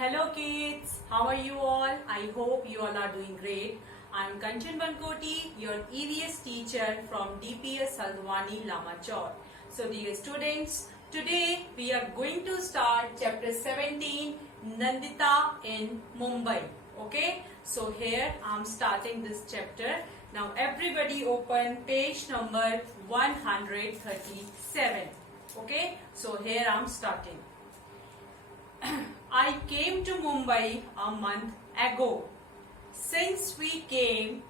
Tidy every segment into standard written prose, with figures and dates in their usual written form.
Hello kids, how are you all? I hope you all are doing great. I am Kanchan Bankoti, your EVS teacher from DPS Saldwani Lamachor. So dear students, today we are going to start chapter 17, Nandita in Mumbai. Okay, so here I am starting this chapter. Now everybody open page number 137. Okay, so here I am starting. I came to Mumbai a month ago. Since we came,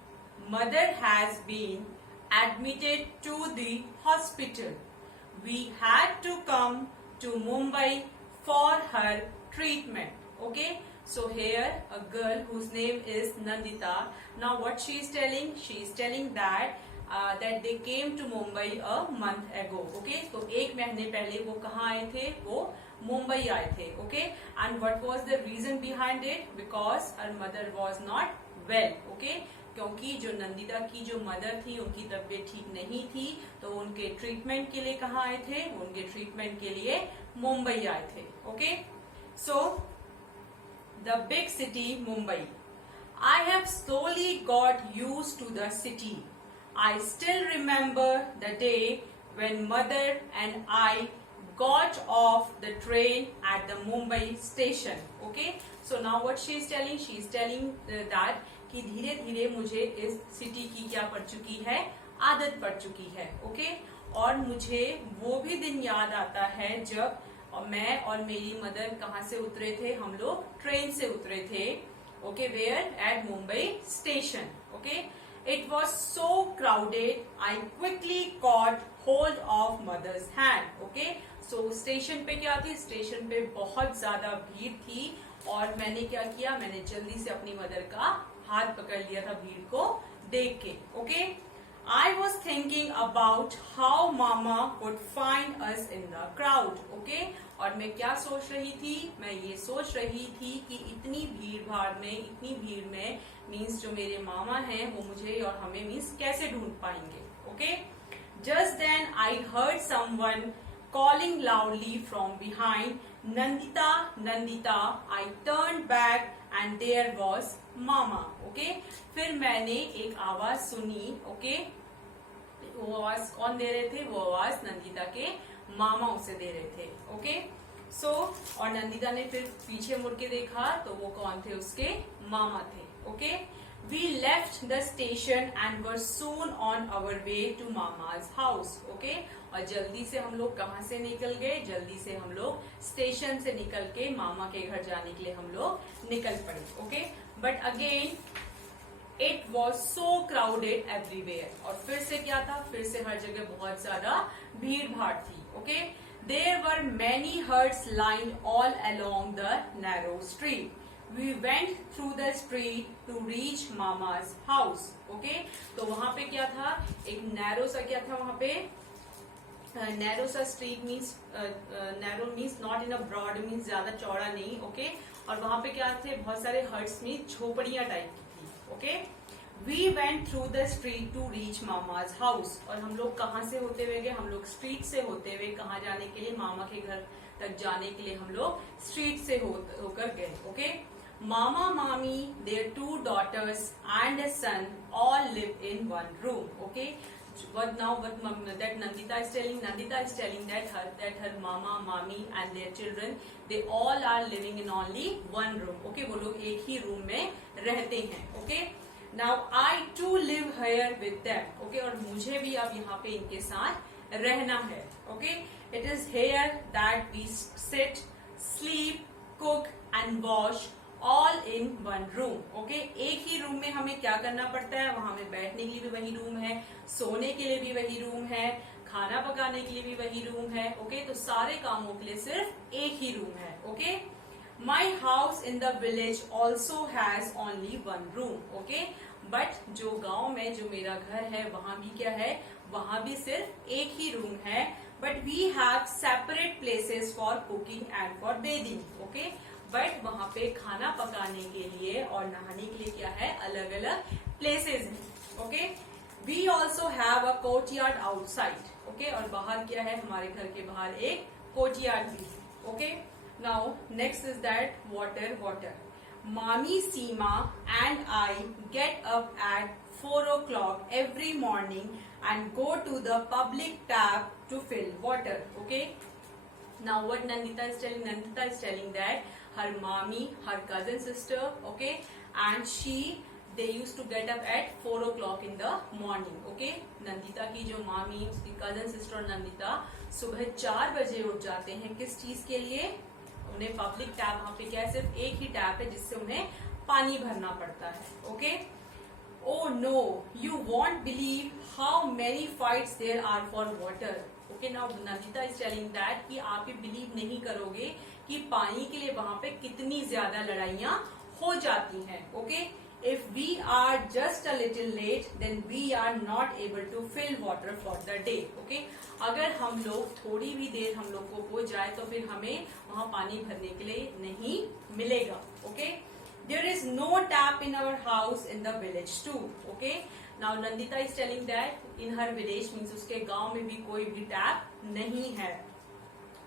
mother has been admitted to the hospital. We had to come to Mumbai for her treatment. Okay, so here a girl whose name is Nandita. Now what she is telling? She is telling that that they came to Mumbai a month ago. Okay, so एक महीने पहले वो कहाँ आए थे? वो मुंबई आए थे. Okay, and what was the reason behind it? Because her mother was not well. Okay, क्योंकि जो नंदिता की जो मदर थी उनकी तबीयत ठीक नहीं थी, तो उनके ट्रीटमेंट के लिए कहाँ आए थे? उनके ट्रीटमेंट के लिए मुंबई आए थे. Okay, so the big city Mumbai. I have slowly got used to the city. I still remember the day when mother and I got off the train at the Mumbai station. Okay, so now what she is telling? She is telling that कि धीरे धीरे मुझे इस सिटी की क्या पड़ चुकी है? आदत पड़ चुकी है. ओके, और मुझे वो भी दिन याद आता है जब मैं और मेरी मदर कहाँ से उतरे थे? हम लोग ट्रेन से उतरे थे. Okay, where? At Mumbai station. Okay, it was so crowded. I quickly caught hold of mother's hand. Okay, so station पे क्या थी? स्टेशन पे बहुत ज्यादा भीड़ थी और मैंने क्या किया? मैंने जल्दी से अपनी मदर का हाथ पकड़ लिया था भीड़ को देख के. Okay, I was thinking about how mama would find us in the crowd. Okay, और मैं क्या सोच रही थी? मैं ये सोच रही थी कि इतनी भीड़ भाड़ में, इतनी भीड़ में मीन्स जो मेरे मामा हैं वो मुझे और हमें मीन्स कैसे ढूंढ पाएंगे. Okay, just then I heard someone calling loudly from behind, Nandita, Nandita. I turned back and there was mama. Okay, फिर मैंने एक आवाज सुनी. ओके, वो आवाज कौन दे रहे थे? वो आवाज नंदिता के मामा उसे दे रहे थे. ओके, सो और नंदिता ने फिर पीछे मुड़ के देखा तो वो कौन थे? उसके मामा थे. Okay, we left the station and were soon on our way to mama's house. Okay, और जल्दी से हम लोग कहाँ से निकल गए? जल्दी से हम लोग स्टेशन से निकल के मामा के घर जाने के लिए हम लोग निकल पड़े. Okay, but again it was so crowded everywhere. और फिर से क्या था? फिर से हर जगह बहुत ज्यादा भीड़ भाड़ थी. Okay, there were many huts line all along the narrow street. We went through the street to reach Mama's house. Okay, तो वहां पे क्या था? एक नैरो सा क्या था वहां पे? नैरो सा street means narrow means not in a broad means ज्यादा चौड़ा नहीं. ओके, और वहां पे क्या थे? बहुत सारे हट्स मीन्स झोपड़ियां टाइप की थी. Okay, we went through the street to reach mama's house. और हम लोग कहाँ से होते हुए गए? हम लोग स्ट्रीट से होते हुए कहाँ जाने के लिए? मामा के घर तक जाने के लिए हम लोग स्ट्रीट से होकर गए. Okay, Mama, Mami, their two daughters and a son all live in one room. Okay, what that Nandita is telling? Nandita is telling that her mama, Mami and their children, they all are living in only one room. Okay, वो लोग एक ही रूम में रहते हैं. Okay, now I too live here with them. Okay, और मुझे भी अब यहाँ पे इनके साथ रहना है. Okay, it is here that we sit, sleep, cook and wash. All in one room. Okay, एक ही रूम में हमें क्या करना पड़ता है? वहां में बैठने के लिए भी वही रूम है, सोने के लिए भी वही रूम है, खाना पकाने के लिए भी वही रूम है. ओके, तो सारे कामों के लिए सिर्फ एक ही रूम है. Okay, my house in the village also has only one room. Okay, but जो गांव में जो मेरा घर है वहां भी क्या है? वहां भी सिर्फ एक ही रूम है. But we have separate places for cooking and for bathing. Okay, but वहां पे खाना पकाने के लिए और नहाने के लिए क्या है? अलग अलग प्लेसेस हैं. Okay, we also have a courtyard outside. Okay, और बाहर क्या है? हमारे घर के बाहर एक कोर्टयार्ड भी. Okay, Now, next is that water. Mommy Seema and I get up at 4 o'clock every morning and go to the public tap to fill water. Okay. Now, what Nandita is telling? Nandita is telling that her mommy, her cousin sister, okay, and they used to get up at 4 o'clock in the morning. Okay. Nandita की जो मामी, उसकी cousin sister और नंदिता सुबह 4 बजे उठ जाते हैं. किस चीज के लिए? उन्हें पब्लिक टैप, वहां पे क्या है, सिर्फ एक ही टैप है जिससे उन्हें पानी भरना पड़ता है. Okay. Oh no, you won't believe how many fights there are for water. Okay, now Nandita is telling that कि आप ये बिलीव नहीं करोगे कि पानी के लिए वहां पे कितनी ज्यादा लड़ाइयां हो जाती हैं. Okay. If we are just a little late, then we are not able to fill water for the day. Okay? अगर हम लोग थोड़ी भी देर हम लोग को हो जाए तो फिर हमें वहां पानी भरने के लिए नहीं मिलेगा. Okay? There is no tap in our house in the village too. Okay? Now Nandita is telling that in her village means उसके गांव में भी कोई भी टैप नहीं है.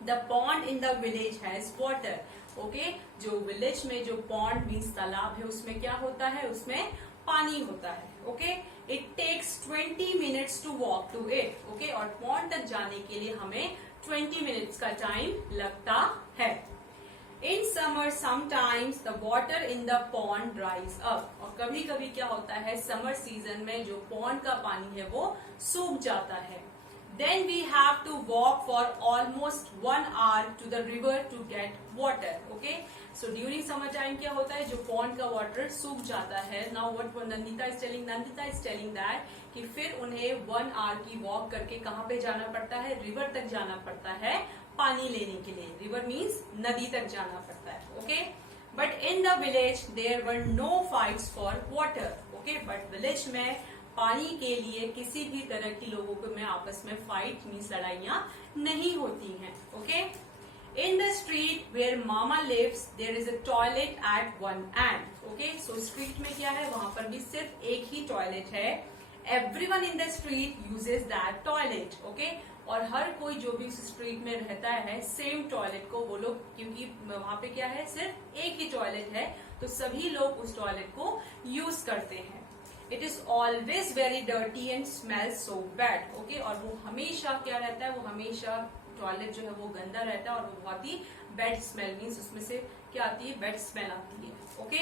The pond in the village has water. Okay. जो विलेज में जो पॉन्ड मीन्स तालाब है उसमें क्या होता है? उसमें पानी होता है. Okay. It takes 20 minutes to walk to it. Okay. और पॉन्ड तक जाने के लिए हमें 20 मिनट्स का टाइम लगता है. In summer sometimes the water in the pond ड्राइज अप. और कभी कभी क्या होता है, समर सीजन में जो पॉन्ड का पानी है वो सूख जाता है. Then we have to walk for almost 1 hour to the river to get water. Okay. So during summer time क्या होता है, जो pond का water सूख जाता है. Now what Nandita is telling that कि फिर उन्हें 1 hour की walk करके कहाँ पे जाना पड़ता है? river तक जाना पड़ता है पानी लेने के लिए. river means नदी तक जाना पड़ता है. Okay. But in the village there were no fights for water. Okay. But village में पानी के लिए किसी भी तरह की लोगों को में आपस में फाइट मीन्स लड़ाइयां नहीं होती हैं. Okay. In the street where mama lives there is a toilet at one end. Okay. So street में क्या है, वहां पर भी सिर्फ एक ही टॉयलेट है. Everyone in the street uses that toilet. Okay. और हर कोई जो भी उस स्ट्रीट में रहता है सेम टॉयलेट को वो लोग, क्योंकि वहां पे क्या है, सिर्फ एक ही टॉयलेट है तो सभी लोग उस टॉयलेट को यूज करते हैं. It is always very dirty and smells so bad. Okay? और वो हमेशा क्या रहता है, वो हमेशा टॉयलेट जो है वो गंदा रहता है और वो बहुत ही बैड स्मेल मीन्स उसमें से क्या आती है, बैड स्मेल आती है. Okay.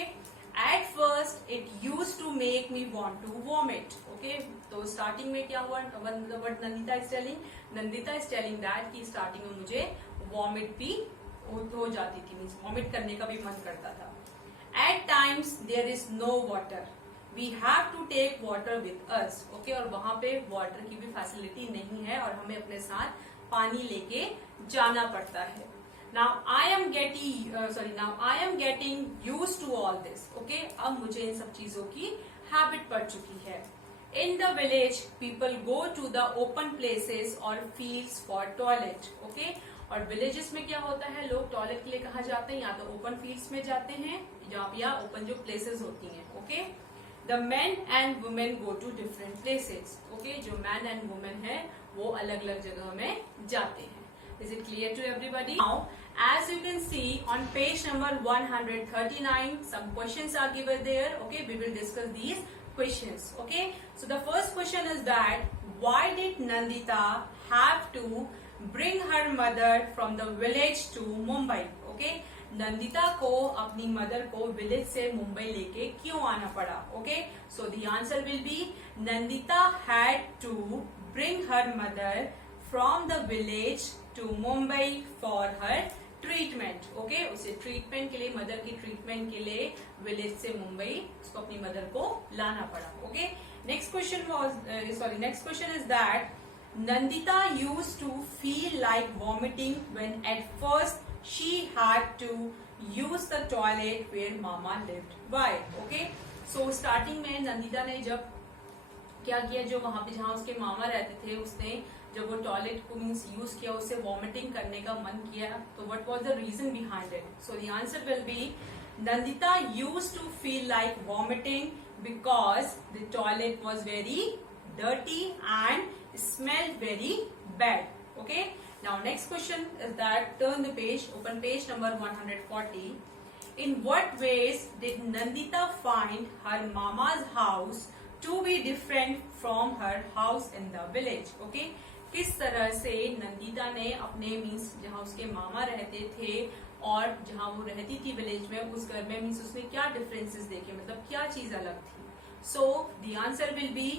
At first it use to make me want to vomit. Okay. तो स्टार्टिंग में क्या हुआ, what Nandita is telling that कि स्टार्टिंग में मुझे वॉमिट भी हो जाती थी, मीन्स वॉमिट करने का भी मन करता था. At times there is no water. We have to take water with us. Okay? और वहां पे वाटर की भी फैसिलिटी नहीं है और हमें अपने साथ पानी लेके जाना पड़ता है. Now I am getting used to all this. Okay? अब मुझे इन सब चीजों की हैबिट पड़ चुकी है. In the village, people go to the open places or fields for toilet. Okay? और विलेजेस में क्या होता है, लोग टॉयलेट के लिए कहाँ जाते हैं, या तो ओपन फील्ड्स में जाते हैं या ओपन जो प्लेसेस होती हैं. Okay. The men and women go to different places. Okay, जो man and women है वो अलग अलग जगह में जाते हैं. Is it clear to everybody? Now, as you can see on page number 139, some questions are given there. Okay, we will discuss these questions. Okay, so the first question is that why did Nandita have to bring her mother from the village to Mumbai? Okay. Nandita को अपनी मदर को विलेज से मुंबई लेके क्यों आना पड़ा? Okay. So the answer will be Nandita had to bring her mother from the village to Mumbai for her treatment. Okay. उसे treatment के लिए, मदर की ट्रीटमेंट के लिए विलेज से मुंबई उसको अपनी मदर को लाना पड़ा. Okay. Next question is that Nandita used to feel like vomiting when at first she had to use the toilet where mama lived. Why? Okay. So starting में नंदिता ने जब क्या किया, जो वहां पे जहाँ उसके मामा रहते थे, उसने जब वो टॉयलेट को मीन्स यूज किया, उसे वॉमिटिंग करने का मन किया. तो what was the reason behind it? So the answer will be Nandita used to feel like vomiting because the toilet was very dirty and smelled very bad. Okay. Now next question is that turn the page, open page number 140. In what ways did Nandita find her mama's house to be different from her house in the village? Okay, किस तरह से नंदिता ने अपने मीन्स जहाँ उसके मामा रहते थे और जहाँ वो रहती थी विलेज में, उस घर में मीन्स उसने क्या डिफरेंसेस देखे, मतलब क्या चीज अलग थी. सो the answer will B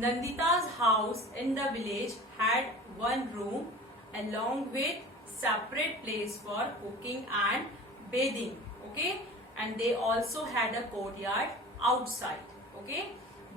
Nandita's house in the village had one room along with separate place for cooking and bathing. Okay, and they also had a courtyard outside. Okay,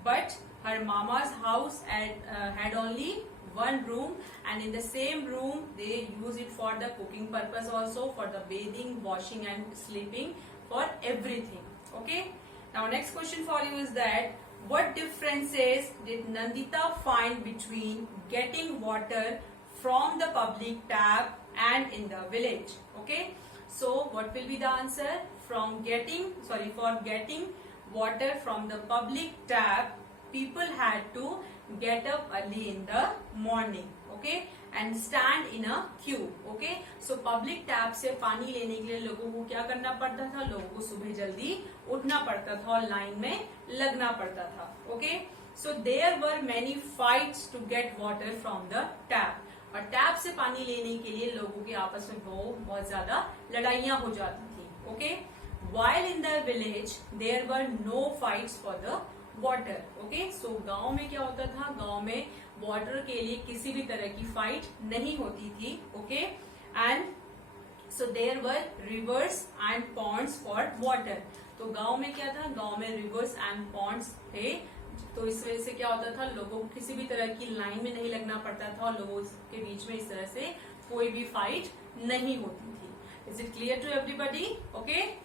but her mama's house had only one room, and in the same room they use it for the cooking purpose, also for the bathing, washing and sleeping, for everything. Okay, now next question for you is that what differences did Nandita find between getting water from the public tap and in the village? Okay, so what will be the answer? For getting water from the public tap, people had to get up early in the morning, okay, and stand in a queue. Okay, so public tap से पानी लेने के लिए लोगों को क्या करना पड़ता था? लोगों को सुबह जल्दी उठना पड़ता था और लाइन में लगना पड़ता था. Okay, so there were many fights to get water from the tap. और टैप से पानी लेने के लिए लोगों के आपस में बहुत ज्यादा लड़ाइयां हो जाती थी. Okay, while in the village there were no fights for the water. Okay, so गांव में क्या होता था? गांव में वाटर के लिए किसी भी तरह की फाइट नहीं होती थी. Okay, and so there were rivers and ponds for water. तो गांव में क्या था? गांव में rivers and ponds थे. तो इस वजह से क्या होता था? लोगों को किसी भी तरह की लाइन में नहीं लगना पड़ता था और लोगों के बीच में इस तरह से कोई भी फाइट नहीं होती थी. Is it clear to everybody? Okay,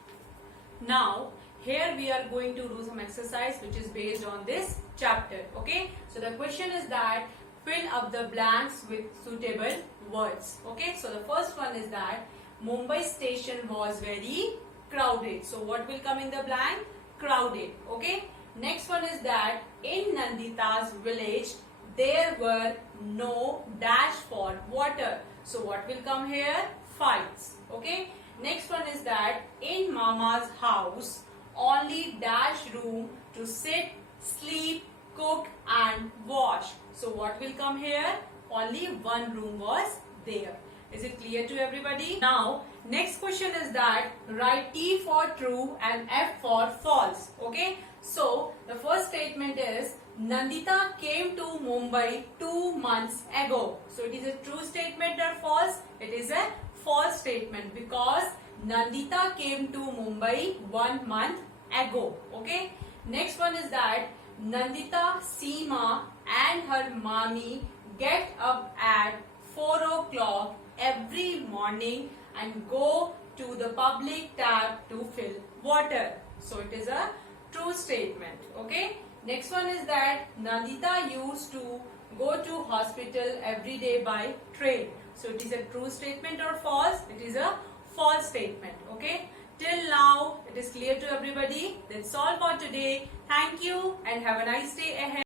now here we are going to do some exercise which is based on this chapter. Okay, so the question is that fill up the blanks with suitable words. Okay, so the first one is that Mumbai station was very crowded. So what will come in the blank? Crowded. Okay, next one is that in Nandita's village there were no dash for water. So what will come here? Fights. Okay, next one is that in Mama's house only dash room to sit, sleep, cook and wash. So what will come here? Only one room was there. Is it clear to everybody? Now next question is that write T for true and F for false. Okay, so the first statement is Nandita came to Mumbai 2 months ago. So it is a true statement or false? It is a false statement because Nandita came to Mumbai 1 month ago. Okay, next one is that Nandita, Seema and her mommy get up at 4 o'clock every morning and go to the public tap to fill water. So it is a true statement. Okay, next one is that Nandita used to go to hospital every day by train. So it is a true statement or false? It is a false statement. Okay, till now it is clear to everybody. That's all for today. Thank you and have a nice day ahead.